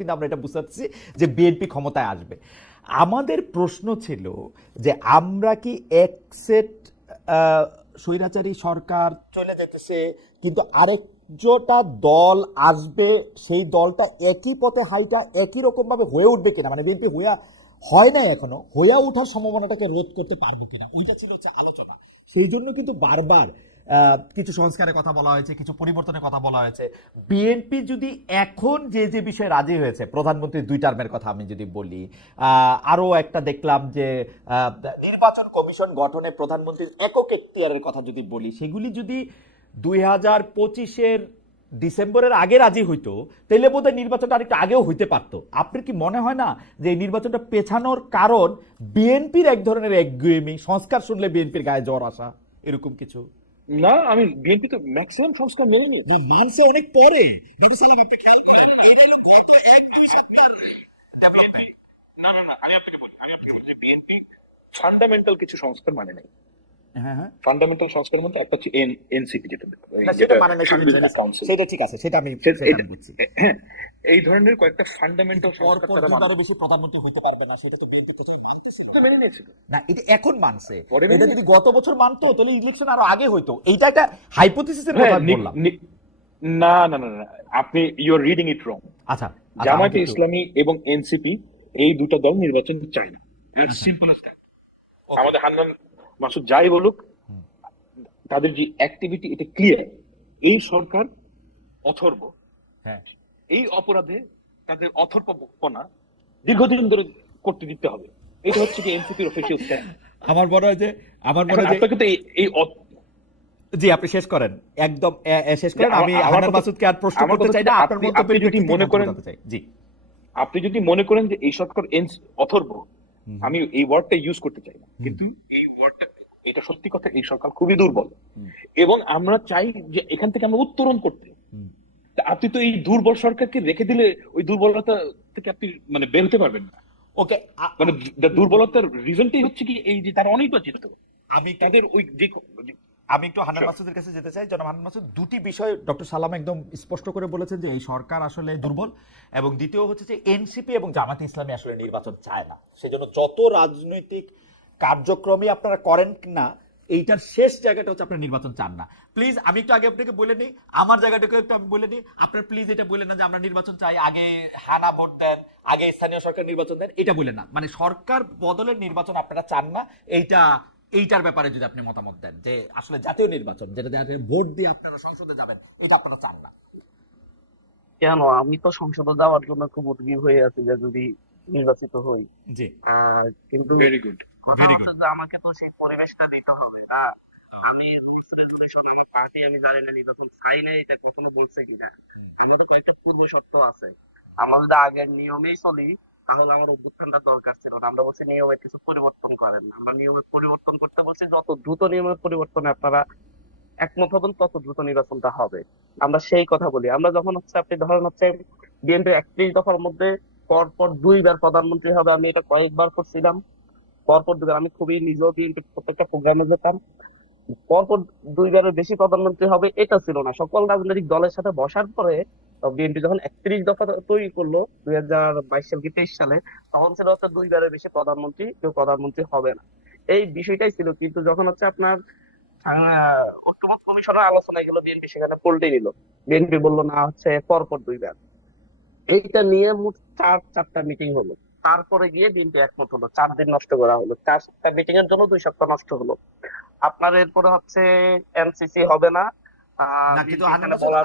কিন্তু আমরা এটা বুঝতে পারছি যে বিএনপি ক্ষমতায় আসবে। আমাদের প্রশ্ন ছিল যে আমরা কি এক সেট স্বৈরাচারী সরকার চলে যেতেছে, কিন্তু আরেকটা দল আসবে, সেই দলটা একই পথে হাইটা একই রকম ভাবে হয়ে উঠবে কিনা? মানে বিএনপি হইয়া, হয় না এখনও, হইয়া ওঠার সম্ভাবনাটাকে রোধ করতে পারব কিনা? ওইটা ছিল হচ্ছে আলোচনা। সেই জন্য কিন্তু বারবার কিছু সংস্কারের কথা বলা হয়েছে, কিছু পরিবর্তনের কথা বলা হয়েছে। বিএনপি যদি এখন যে যে বিষয়ে রাজি হয়েছে প্রধানমন্ত্রী দুই টার্মের কথা আমি যদি বলি আরও একটা দেখলাম যে নির্বাচন কমিশন গঠনে প্রধানমন্ত্রীর একক এখতিয়ারের কথা যদি বলি, সেগুলি যদি দুই হাজার পঁচিশের ডিসেম্বরের আগে রাজি হইতো তাহলে বোধহয় নির্বাচনটা আরেকটু আগেও হইতে পারতো। আপনার কি মনে হয় না যে এই নির্বাচনটা পেছানোর কারণ বিএনপির এক ধরনের একগুয়েমি সংস্কার শুনলে বিএনপির গায়ে জ্বর আসা, এরকম কিছু? না আমি বিএনপি তো ম্যাক্সিমাম সংস্কার মেনে নি মানছে অনেক পরে। ডক্টর সালাম আপনি খেয়াল করেন এটা হলো গত এক দুই সপ্তাহ বিএনপি না না না আমি আপনাকে বলি আমি আপনাকে বলি বিএনপি ফান্ডামেন্টাল কিছু সংস্কার মানে নেই। ফান্ডামেন্টাল সংস্কার মধ্যে একটা হচ্ছে এনসিপি যেটা সেটা মানে ঠিক আছে। সেটা ঠিক আছে সেটা আমি সেটা বুঝছি। হ্যাঁ এই ধরনের কয়েকটা ফান্ডামেন্টাল সংস্কার তারা বেশি প্রধানমন্ত্রী হতে পারবে না সেটা তো না। এটা এখন মানছে। এটা যদি গত বছর মানতো তাহলে ইলেকশন আরও আগে হইতো। এইটা একটা হাইপোথিসিসের হ্যাঁ, কথা বললাম। না না না না আপনি ইউ আর রিডিং ইট রং আচ্ছা আচ্ছা, জামায়াতে ইসলামী এবং এনসিপি এই দুটো দল নির্বাচন চায় না। সিম্পল আমাদের হান্নান মাসুদ যাই বলুক তাদের যে অ্যাক্টিভিটি এটা ক্লিয়ার এই সরকার অথর্ব। হ্যাঁ। এই অপরাধে তাদের অথর্পনা দীর্ঘদিন ধরে করতে দিতে হবে। এটা হচ্ছে কি এনসিপির অফিসিয়াল স্ট্যান্ড আমার মনে হয় যে আমার মনে হয় আপনাকে তো এই জি আপনি শেষ করেন। একদম শেষ করেন। আমি আমার মাসুদকে আর প্রশ্ন করতে চাই না। আপনার আপনি- মন্তব্যের যদি মনে করেন- জি। আপনি যদি মনে করেন যে এই সরকার অথর্ব। আমি এই ওয়ার্ডটা ইউজ করতে চাই না। কিন্তু এই ওয়ার্ডটা এটা সত্যি কথা এই সরকার খুবই দুর্বল। এবং আমরা চাই যে এখান থেকে আমরা উত্তরণ করতে। আপনি তো এই দুর্বল সরকারকে রেখে দিলে ওই দুর্বলতা থেকে আপনি মানে বেরোতে পারবেন না। ওকে মানে দুর্বলতার রিজনটাই হচ্ছে কি এই যে তারা অনির্বাচিত। আমি তাদের ওই যে আমি একটু হান্নান Sure. মাসুদের কাছে যেতে চাই। জনাব হান্নান মাসুদ দুটি বিষয় ডক্টর সালাম একদম স্পষ্ট করে বলেছেন যে এই সরকার আসলে দুর্বল এবং দ্বিতীয় হচ্ছে যে এনসিপি এবং জামাতে ইসলামী আসলে নির্বাচন চায় না। সেজন্য যত রাজনৈতিক কার্যক্রমই আপনারা করেন না এইটার শেষ জায়গাটা হচ্ছে আপনার নির্বাচন চান না। প্লিজ আমি একটু আগে আপনাকে বলে নিই আমার জায়গাটাকে একটু আমি বলে নিই। আপনার প্লিজ এটা বলে না যে আমরা নির্বাচন চাই আগে হানা ভোট দেন আগে স্থানীয় সরকার নির্বাচন দেন এটা বলে না। মানে সরকার বদলের নির্বাচন আপনারা চান না এইটা এইটার ব্যাপারে যদি আপনি মতামত দেন যে আসলে জাতীয় নির্বাচন যেটা দেখা যায় ভোট দিয়ে আপনারা সংসদে যাবেন এটা আপনারা চান না। কেন? আমি তো সংসদে যাওয়ার জন্য খুব উদ্গ্রীব হয়ে আছি যে যদি নির্বাচিত হই। জি। কিন্তু ভেরি গুড কথা very হচ্ছে আমাকে তো সেই পরিবেশটা দিতে হবে না। আমি আমার পার্টি আমি জানি না নির্বাচন চাই না এটা কখনো বলছে কিনা। আমাদের কয়েকটা পূর্ব শর্ত আছে। আমরা যদি আগের নিয়মেই চলি তাহলে আমার অভ্যুত্থানটা দরকার ছিল না। আমরা বলছি নিয়মের কিছু পরিবর্তন করেন আমরা নিয়মের পরিবর্তন করতে বলছি, যত দ্রুত নিয়মের পরিবর্তনে আপনারা একমত হবেন, তত দ্রুত নির্বাচনটা হবে। আমরা সেই কথা বলি। আমরা যখন হচ্ছে, আপনি ধরেন হচ্ছে বিএনপি একত্রিশ দফার মধ্যে পরপর দুইবার প্রধানমন্ত্রী হবে, আমি এটা কয়েকবার করছিলাম। পরপর দুবার আমি খুবই নিজেও বিএনপি প্রত্যেকটা প্রোগ্রামে যেতাম। পরপর দুইবারের বেশি প্রধানমন্ত্রী হবে, এটা ছিল না। সকল রাজনৈতিক দলের সাথে বসার পরে বিএনপি যখন একত্রিশ দফা তৈরি করল, দুই হাজার বাইশ সাল কি তেইশ সালে, তখন ছিল হচ্ছে দুইবারের বেশি প্রধানমন্ত্রী, কেউ প্রধানমন্ত্রী হবে না। এই বিষয়টাই ছিল, কিন্তু যখন হচ্ছে আপনার কমিশনের আলোচনায় বিএনপি সেখানে নিল। বিএনপি বলল, না, হচ্ছে পরপর দুইবার। এইটা নিয়ে মোট চার, চারটা মিটিং হলো। তারপরে গিয়ে বিএনপি একমত হলো, চার দিন নষ্ট করা হলো। চার চারটা মিটিং এর জন্য দুই সপ্তাহ নষ্ট হলো। আপনার এরপরে হচ্ছে এনসিসি হবে না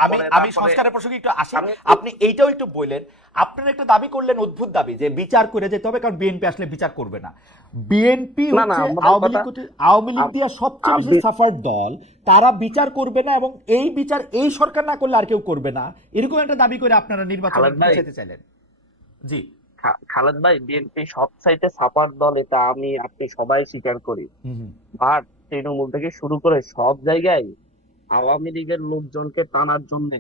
আমি আমি সংস্কারের প্রসঙ্গে একটু আসি। আপনি এইটাও একটু বললেন আপনার একটা দাবি করলেন অদ্ভুত দাবি যে বিচার করে যেতে হবে কারণ বিএনপি আসলে বিচার করবে না। বিএনপি আওয়ামী লীগ আওয়ামী লীগ আপ- সবচেয়ে বেশি সাফার দল তারা বিচার করবে না এবং এই বিচার এই সরকার না করলে আর কেউ করবে না। এরকম একটা দাবি করে আপনারা নির্বাচন যেতে চাইলেন। জি। খালেদ ভাই বিএনপি সব সাইটে ছাপার দল এটা আমি আপনি সবাই স্বীকার করি। বাট তৃণমূল থেকে শুরু করে সব জায়গায় আওয়ামী লীগের লোকজনকে টানার জন্য।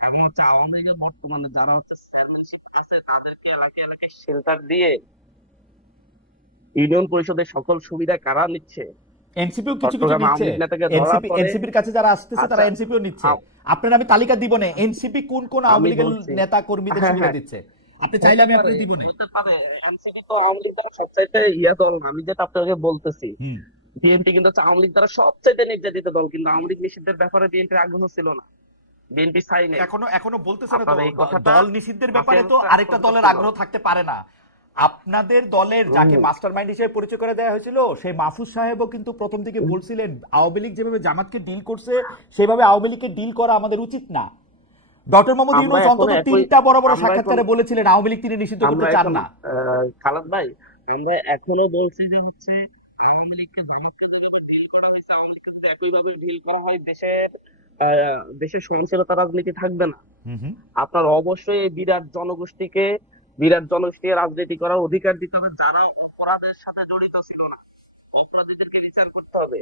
এবং হচ্ছে আওয়ামী লীগের বর্তমানে যারা হচ্ছে চেয়ারম্যানশিপ আছে তাদেরকে এলাকায় এলাকায় শেল্টার দিয়ে ইউনিয়ন পরিষদের সকল সুবিধা কারা নিচ্ছে? এনসিপিও কিছু কিছু নিচ্ছে। এনসিপি এনসিপির কাছে যারা আসতেছে তারা আচ্ছা, এনসিপিও নিচ্ছে। আপনার আমি তালিকা দিব না। এনসিপি কোন কোন আওয়ামী লীগের নেতা কর্মীদের হ্যাঁ, সুবিধা হ্যাঁ। দিচ্ছে? আপনি চাইলে আমি আপনাকে দিব না। হতে পারে। এনসিপি তো আওয়ামী লীগ সবচাইতে ইয়া দল আমি যেটা আপনাকে বলতেছি। বিএনপি কিন্তু আওয়ামী লীগ দ্বারা সবচাইতে নির্যাতিত দল কিন্তু আওয়ামী লীগ নিষিদ্ধের ব্যাপারে বিএনপির আগ্রহ ছিল না। বিএনপি এখনও এখনও বলতেছে না দল নিষিদ্ধের ব্যাপারে তো আরেকটা দলের আগ্রহ থাকতে পারে না। আপনাদের দলের যাকে হিসেবে পরিচয় করে দেওয়া হয়েছিল সেই মাহফুজ সাহেবও কিন্তু প্রথম থেকে বলছিলেন আওয়ামী লীগ যেভাবে জামাতকে ডিল করছে সেভাবে আওয়ামী লীগকে ডিল করা আমাদের উচিত না। ডক্টর মোহাম্মদ ইউনুস অন্তত তিনটা বড় বড় সাক্ষাৎকারে বলেছিলেন আওয়ামী লীগ তিনি নিষিদ্ধ করতে চান না। খালাদ ভাই আমরা এখনও বলছি যে হচ্ছে আওয়ামী লীগকে যেভাবে ডিল করা হয়েছে আওয়ামী লীগকে যদি একইভাবে ডিল করা হয় দেশের আহ, দেশের সহনশীলতা রাজনীতি থাকবে না। আপনার অবশ্যই বিরাট জনগোষ্ঠীকে বিরাট জনগোষ্ঠী রাজনীতি করার অধিকার দিতে হবে যারা অপরাধের সাথে জড়িত ছিল না। অপরাধীদেরকে বিচার করতে হবে।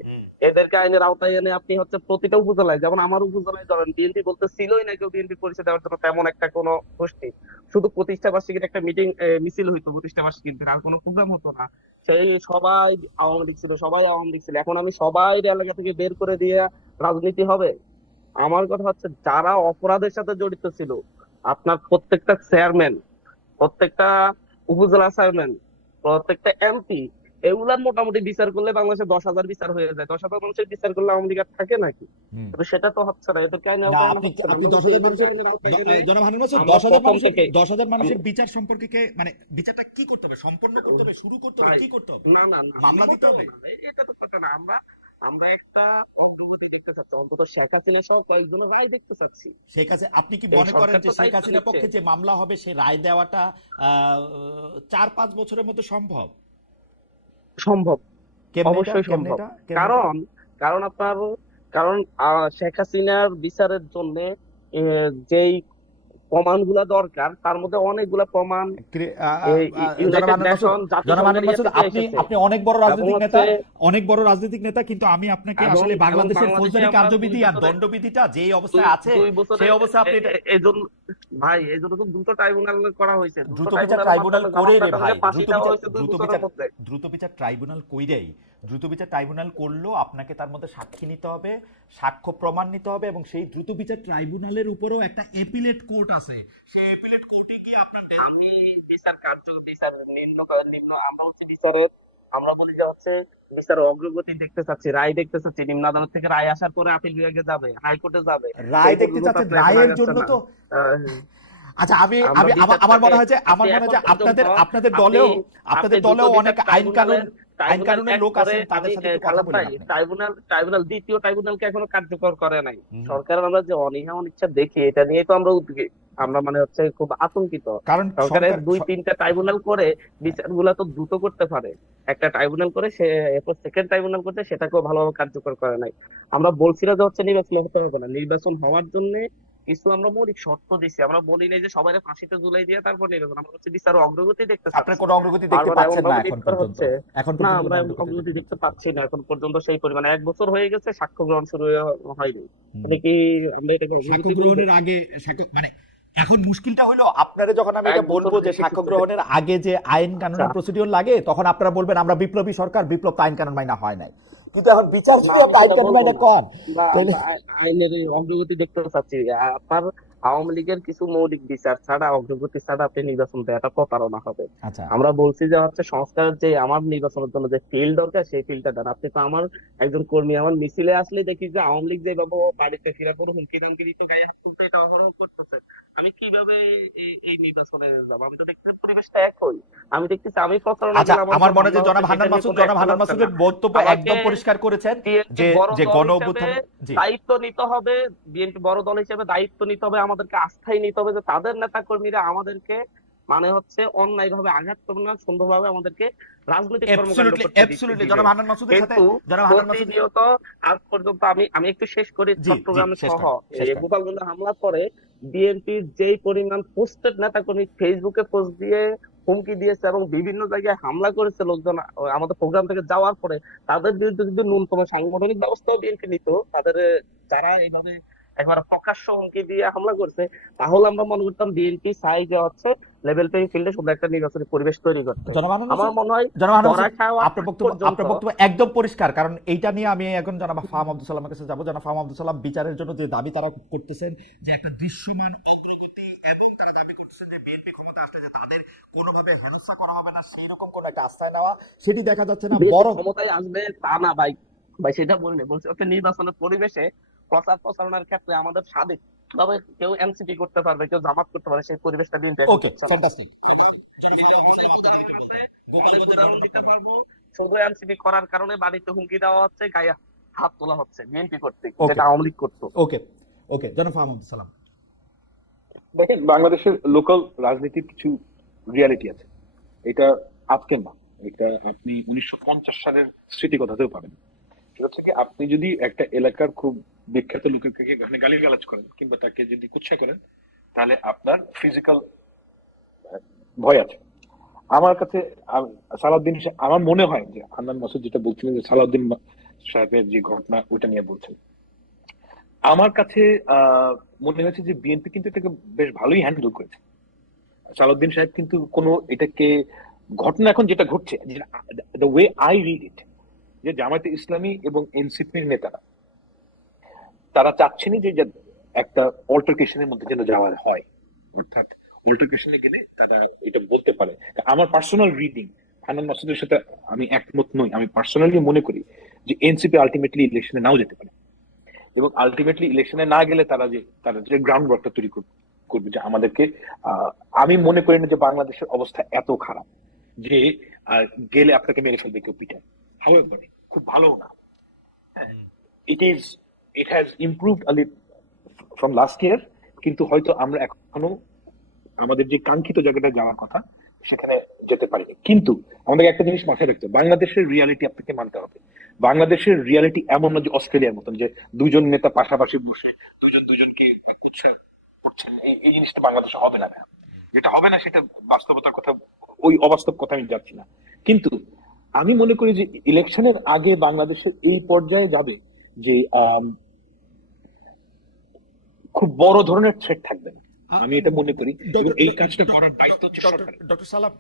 এদেরকে আইনের আওতায় এনে আপনি হচ্ছে প্রতিটা উপজেলায় যেমন আমার উপজেলায় ধরেন বিএনপি বলতে ছিলই না কেউ বিএনপি পরিচয় দেওয়ার জন্য তেমন একটা কোনো গোষ্ঠী। শুধু প্রতিষ্ঠা বার্ষিকীর একটা মিটিং মিছিল হইতো প্রতিষ্ঠা বার্ষিকীর আর কোনো প্রোগ্রাম হতো না। সেই সবাই আওয়ামী লীগ ছিল সবাই আওয়ামী লীগ ছিল। এখন আমি সবাই এলাকা থেকে বের করে দিয়ে রাজনীতি হবে। আমার কথা হচ্ছে যারা অপরাধের সাথে জড়িত ছিল আপনার প্রত্যেকটা চেয়ারম্যান প্রত্যেকটা উপজেলা চেয়ারম্যান প্রত্যেকটা এমপি এগুলার মোটামুটি বিচার করলে বাংলাদেশে দশ হাজার বিচার হয়ে যায়। দশ হাজার মানুষের বিচার করলে আওয়ামী লীগ থাকে নাকি। সেটা তো হচ্ছে না এদেরকে দশ হাজার মানুষের বিচার সম্পর্কে কে মানে বিচারটা কি করতে হবে? সম্পন্ন করতে হবে? শুরু করতে হবে? কি করতে হবে? না না মামলা দিতে হবে? এটা তো কথা না। আমরা আমরা একটা অগ্রগতি দেখতে চাচ্ছি। অন্তত শেখ হাসিনা সহ কয়েকজনের রায় দেখতে চাচ্ছি। শেখ হাসিনা আপনি কি মনে করেন যে শেখ হাসিনার পক্ষে যে মামলা হবে সে রায় দেওয়াটা আহ, চার পাঁচ বছরের মধ্যে সম্ভব? সম্ভব। অবশ্যই সম্ভব। কারণ কারণ আপনার কারণ আহ, শেখ হাসিনার বিচারের জন্য যেই প্রমাণগুলা দরকার তার মধ্যে অনেকগুলা প্রমাণ ক্রি- ইয়ে আপনি আপনি অনেক বড় রাজনৈতিক নেতা অনেক বড় রাজনৈতিক নেতা কিন্তু আমি আপনাকে আসলে বাংলাদেশের ফৌজদারি কার্যবিধি আর দণ্ডবিধিটা দুই- অবস্থায় আছে সেই অবস্থায় আপনি এজন্য ভাই এই জন্য তো দ্রুত ট্রাইব্যুনাল করা হয়েছে। দ্রুত বিচার ট্রাইব্যুনাল করেই রে ভাই দ্রুত বিচার দ্রুত বিচার ট্রাইব্যুনাল কইরাই। দ্রুত বিচার ট্রাইব্যুনাল করল আপনাকে তার মধ্যে সাক্ষী নিতে হবে সাক্ষ্য প্রমাণ নিতে হবে এবং সেই দ্রুত বিচার ট্রাইব্যুনালের উপরেও একটা এপিলেট কোর্ট আছে। সেই এপিলেট কোর্টে গিয়ে আপনার আমি বিচার কার্য বিচার নিম্ন নিম্ন আমরা হচ্ছে বিচারের আমরা বলি যে হচ্ছে বিচারের অগ্রগতি দেখতে চাচ্ছি রায় দেখতে চাচ্ছি নিম্ন আদালত থেকে রায় আসার পরে আপিল বিভাগে যাবে হাইকোর্টে যাবে। রায় দেখতে চাচ্ছেন? রায়ের জন্য তো আচ্ছা আমি আমি আমার- মনে হয় যে আমার মনে হয় যে আপনাদের আপনাদের দলেও আপনাদের দলেও অনেক আইন কানুন ট্রাইব্যুনাল করে সাথে আমি, একটু কথা খালাদ বলেন ভাই, আপনি। ট্রাইব্যুনাল ট্রাইব্যুনাল দ্বিতীয় ট্রাইব্যুনালকে এখনও কার্যকর করে নাই। সরকারের আমরা যে অনীহা অনিচ্ছা দেখি এটা নিয়ে তো আমরা উদ্বেগ আমরা মানে হচ্ছে খুব আতঙ্কিত। কারণ সরকারের দুই তিনটা ট্রাইব্যুনাল করে বিচারগুলো তো দ্রুত করতে পারে। একটা ট্রাইব্যুনাল করে সে এরপর সেকেন্ড ট্রাইব্যুনাল করতে সেটাকেও ভালোভাবে কার্যকর করে নাই। আমরা বলছি না যে হচ্ছে নির্বাচন হতে হবে না। নির্বাচন হওয়ার জন্য কিছু আমরা মৌলিক শর্ত দিচ্ছি আমরা বলি নাই যে সবাই ফাঁসিতে ঝুলাই দিয়ে তারপর নির্বাচন আমরা হচ্ছে বিচার অগ্রগতি দেখতে। আপনার কোনো অগ্রগতি দেখতে পাচ্ছেন না এখন পর্যন্ত। এখন না আমরা অগ্রগতি দেখতে পাচ্ছি না। এখন পর্যন্ত সেই পরিমাণে এক বছর হয়ে গেছে সাক্ষ্য গ্রহণ শুরু হয়নি। মানে কি আমরা এটাকে সাক্ষ্য অগ্রগতি গ্রহণের আগে সাক্ষ্য মানে এখন মুশকিলটা হলো আপনারা যখন আমি এটা বলব যে সাক্ষ্য গ্রহণের আগে যে আইন কানুনের আচ্ছা। প্রসিডিওর লাগে তখন আপনারা বলবেন আমরা বিপ্লবী সরকার বিপ্লব তো আইন কানুন মাইনা হয় নাই। কিন্তু এখন বিচার আপনি আইন আই- আইনের অগ্রগতি দেখতে পাচ্ছি আপনার আওয়ামী লীগের কিছু মৌলিক বিচার ছাড়া অগ্রগতি ছাড়া আপনি নির্বাচন দেওয়াটা প্রতারণা হবে। আচ্ছা। আমরা বলছি যে হচ্ছে সংস্কারের যে আমার নির্বাচনের জন্য যে ফিল্ড দরকার সেই ফিল্ডটা দেন। আপনি তো আমার একজন কর্মী আমার মিছিলে আসলে দেখি যে আওয়ামী লীগ যেভাবে বাড়িতে ফিরে পড়ে হুমকি দামকি দিতে গায়ে হাত তুলতে এটা অহরহ করতেছে। আমি কীভাবে এই- নির্বাচনে যাব? আমি তো দেখতেছি পরিবেশটা একই। আমি দেখতেছি আমি প্রচারণা আচ্ছা আমার মনে হয় যে জনাব হান্নান মাসুদ জনাব হান্নান মাসুদের বক্তব্য একদম পরিষ্কার করেছেন যে যে দল গণ অভ্যুত্থান জি। দায়িত্ব নিতে হবে বিএনপি বড় দল হিসেবে দায়িত্ব নিতে হবে আমাদেরকে আস্থায় নিতে হবে যে তাদের নেতা কর্মীরা আমাদেরকে মানে হচ্ছে অন্যায় ভাবে আঘাত করবে না সুন্দরভাবে আমাদেরকে রাজনৈতিক কর্মকাণ্ড প্রতিনিয়ত আজ পর্যন্ত আমি আমি একটু শেষ করি চট্টগ্রাম সহ। গোপালগঞ্জে হামলার পরে বিএনপির যেই পরিমাণ পোস্টেড নেতা কর্মী ফেসবুকে পোস্ট দিয়ে হুমকি দিয়েছে এবং বিভিন্ন জায়গায় হামলা করেছে লোকজন আমাদের প্রোগ্রাম থেকে যাওয়ার পরে তাদের বিরুদ্ধে যদি ন্যূনতম সাংগঠনিক ব্যবস্থাও বিএনপি নিত তাদের যারা এইভাবে একবার প্রকাশ্য হুমকি দিয়ে হামলা করছে তাহলে আমরা মনে করতাম বিএনপি চাই যে হচ্ছে লেভেল প্লেইং ফিল্ডে শুধু একটা নির্বাচনী পরিবেশ তৈরি করতে। আমার মনে হয় আপনার বক্তব্য আপনার বক্তব্য একদম পরিষ্কার কারণ এইটা নিয়ে আমি এখন জনাব ফাহাম আব্দুল সালামের কাছে যাব। জনাব ফাহাম আব্দুল সালাম বিচারের জন্য যে দাবি তারা করতেছেন যে একটা দৃশ্যমান অগ্রগতি এবং তারা দাবি করতেছেন যে বিএনপি ক্ষমতা আসলে যে তাদের কোনোভাবে হেনস্থা করা হবে না সেই রকম কোনো একটা আশ্রয় নেওয়া সেটি দেখা যাচ্ছে না বরং ক্ষমতায় আসবে তা না ভাই। ভাই সেটা বলিনি বলছি হচ্ছে নির্বাচনের পরিবেশে প্রচার প্রচারণার ক্ষেত্রে আমাদের স্বাধীন। ভাবে কেউ এনসিপি করতে পারবে কেউ জামাত করতে পারবে সেই পরিবেশটা বিএনপি ওকে ফ্যান্টাস্টিক উদাহরণ দিতে পারব শুধু এনসিপি করার কারণে বাড়িতে হুমকি দেওয়া হচ্ছে গায়ে হাত তোলা হচ্ছে বিএনপি কর্তৃক যেটা আওয়ামী লীগ করতো। ওকে ওকে জনাব আহমদ সালাম। দেখেন বাংলাদেশের লোকাল রাজনীতির কিছু রিয়ালিটি আছে। এটা আজকের না এটা আপনি উনিশশো পঞ্চাশ সালের স্মৃতি কথাতেও পাবেন। সেটা হচ্ছে কি আপনি যদি একটা এলাকার খুব বিখ্যাত লোকের থেকে গালি গালাজ করেন কিংবা তাকে যদি কুৎসা করেন, তাহলে আপনার ফিজিক্যাল ভয় আছে। আমার কাছে সালাউদ্দিন আমার মনে হয় যে হান্নান মাসুদ যেটা বলছিলেন যে সালাউদ্দিন সাহেবের যে ঘটনা, ওইটা নিয়ে বলছেন। আমার কাছে মনে হয়েছে যে বিএনপি কিন্তু এটাকে বেশ ভালোই হ্যান্ডেল করেছে। সালাউদ্দিন সাহেব কিন্তু কোনো এটাকে, ঘটনা এখন যেটা ঘটছে the way I read it যে জামায়াতে ইসলামী এবং এনসিপির নেতারা তারা চাচ্ছেনই যে যে একটা অল্টারকেশনের মধ্যে যেন যাওয়া হয়। অর্থাৎ অল্টারকেশনে গেলে তারা এটা বলতে পারে। আমার পার্সোনাল রিডিং হান্নান মাসুদের সাথে আমি একমত নই। আমি পার্সোনালি মনে করি যে এনসিপি আলটিমেটলি ইলেকশনে নাও যেতে পারে। এবং আলটিমেটলি ইলেকশনে না গেলে তারা যে তারা যে গ্রাউন্ড ওয়ার্কটা তৈরি করবে করবে যে আমাদেরকে আমি মনে করি না যে বাংলাদেশের অবস্থা এত খারাপ যে আর গেলে আপনাকে মেরে ফেলবে কেউ পিটায়। হাউএভার খুব ভালো না। It is it has improved from last year কিন্তু হয়তো আমরা এখনও আমাদের যে কাঙ্ক্ষিত জায়গাটা যাওয়ার কথা, সেখানে যেতে পারিনি। কিন্তু আমাদের একটা জিনিস মাথায় রাখতে বাংলাদেশের রিয়ালিটি আপনাকে মানতে হবে। বাংলাদেশের রিয়ালিটি এমন না যে অস্ট্রেলিয়ার মতন, যে দুজন নেতা পাশাপাশি বসে দুজন দুজনকে উৎসাহ করছেন। এই- জিনিসটা বাংলাদেশে হবে না যেটা হবে না, সেটা বাস্তবতার কথা, ওই অবাস্তব কথা আমি যাচ্ছি না। কিন্তু আমি মনে করি যে ইলেকশনের আগে বাংলাদেশের এই পর্যায়ে যাবে যে খুব বড় ধরনের থ্রেট থাকবে আমি এটা মনে করি। এই কাজটা করার দায়িত্ব হচ্ছে সরকারের। ডক্টর সালাম